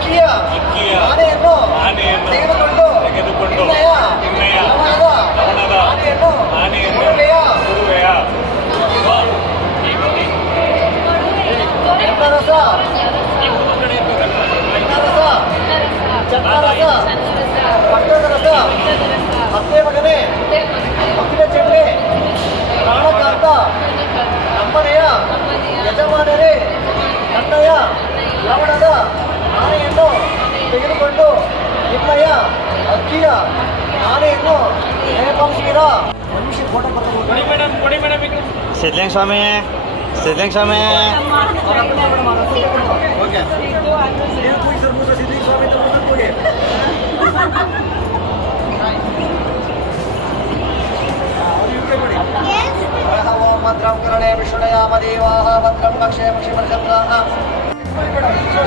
ಅಕ್ಕಿಯ ಅಕ್ಕಿಯ ಆನೆಯನ್ನು ಆನೆಯನ್ನು ತೆಗೆದುಕೊಂಡು ತೆಗೆದುಕೊಂಡು ನಿನ್ನಯ ನಿನ್ನಯ ಲವಣದ ಲವಣದ ಆನೆಯನ್ನು ಅಕ್ಕಿಯ ಆನೆಯನ್ನು ನೇಪಾಲಿಸಿದ ಮನುಷ್ಯ ಫೋಟೋ ಕೊಡಿ ಮೇಡಮ್ ಕೊಡಿ ಮೇಡಮ್ ಈಗ ಸಿದ್ಲಿಂಗ ಸ್ವಾಮಿ ಸಿದ್ಲಿಂಗ ಸ್ವಾಮಿ ಓಕೆ ನೀವು ಕೂಗಿ ಸರ್ ಮೂಸ ಸಿದ್ಲಿಂಗ ಸ್ವಾಮಿ ಅಂತ ಮೂಸ ಕೂಗಿ ಓಂ ಭದ್ರಂ ಕರಣೆ ವಿಷ್ಣುಯಾಮದೇವಾಹ ಭದ್ರಂ ಪಕ್ಷೇ ಪಕ್ಷಿಪರ್ಷತ್ರಾಹ ಲಾಲಿ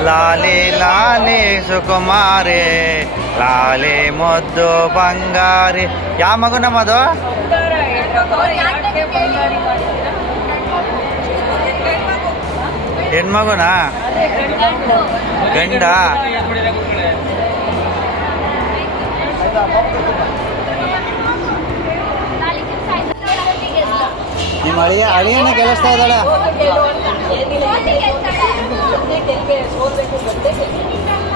ಲಾಲಿ ಸುಕುಮಾರಿ, ಲಾಲಿ ಮದ್ದು ಬಂಗಾರಿ. ಯಾವ ಮಗು ನಮ್ಮದು? ಹೆಣ್ಮಗುನಾ? ಗಂಡ? ನಿಮ್ಮ ಅಳಿಯ ಅಳಿಯನ್ನ ಕೆಲಸ್ತಾ ಇದ್ದಾಳೆ. ಸದ್ಯಕ್ಕೆ ಸೋಲ್ಬೇಕು ಸದ್ಯಕ್ಕೆ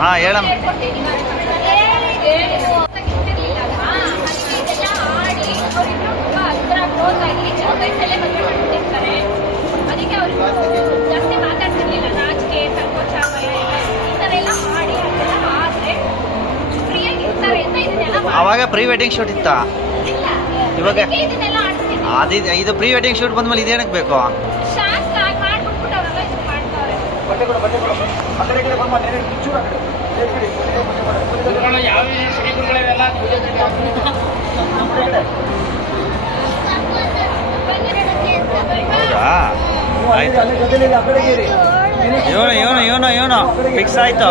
ಇದನ್ನೆಲ್ಲ ಹೇಳಮ್ಮ ಅವಾಗ ಪ್ರೀ ವೆಡ್ಡಿಂಗ್ ಶೂಟ್ ಇತ್ತಾ. ಇವಾಗ? ಅದಿದ್ ಇದು ಪ್ರೀ ವೆಡ್ಡಿಂಗ್ ಶೂಟ್ ಬಂದ್ಮೇಲೆ ಇದೇನಕ್ಕೆ ಬೇಕು ಬಟ್ಟೆ ಕೊಡು, ಬಟ್ಟೆ ಕೊಡು. ಆ ಕಡೆ ಕಡೆ ಬರ್ಮ, ನೀನು ಚೂರು ಆ ಕಡೆ. ಇವನು ಇವನು ಇವನು ಇವನು ಫಿಕ್ಸ್ ಆಯ್ತು